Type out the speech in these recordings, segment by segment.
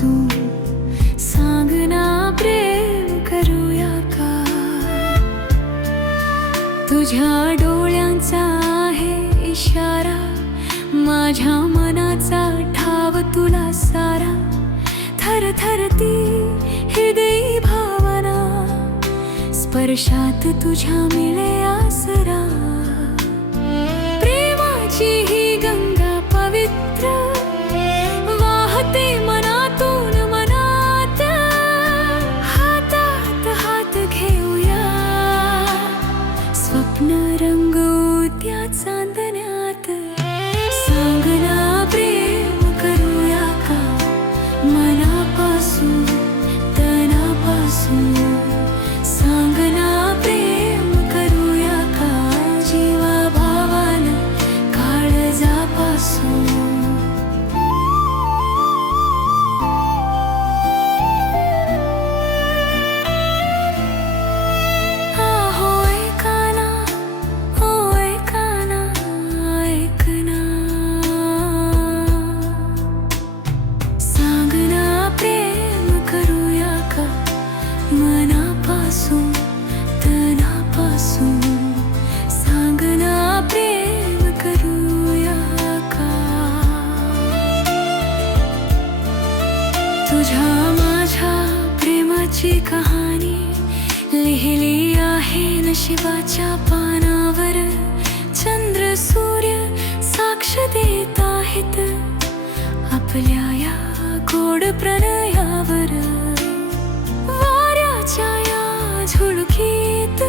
समजून सांग प्रेम करूया का? तुझ्या डोळ्यांचा आहे इशारा माझ्या मनाचा ठाव तुला सारा. थर ती हृदयी भावना स्पर्शात तुझ्या मिळे आस. soon. तुझ्या माझ्या प्रेमाची कहाणी लिहिली आहे नशिबाच्या पानावर. चंद्र सूर्य साक्ष देत आहेत आपल्या या गोड प्रणयावर. वाऱ्याच्या या झुळकीत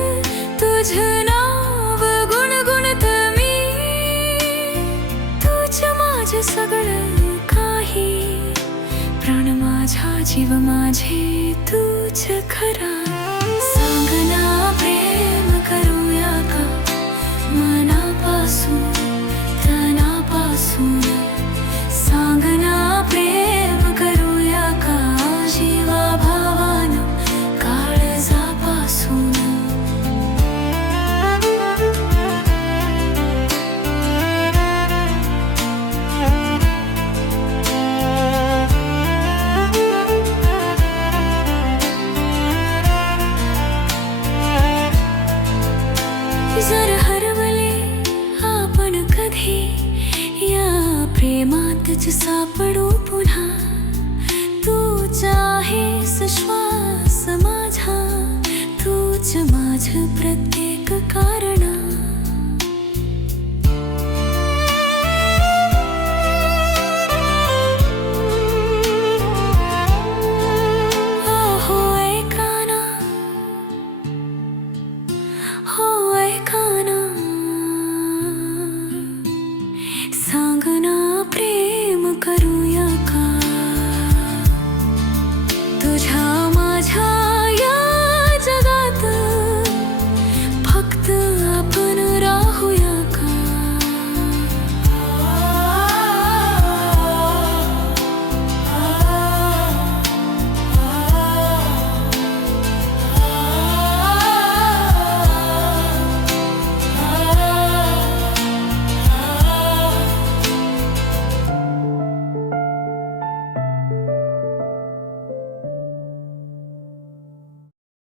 तुझ नाव गुणगुणत मी. तुझ माझ सगळं जीव माझे तूच खरा. सांगना प्रेम करूया का? मनापासून प्रेमातच सापडू पुन्हा. तूच आहेस श्वास माझा तूच माझ प्रत्येक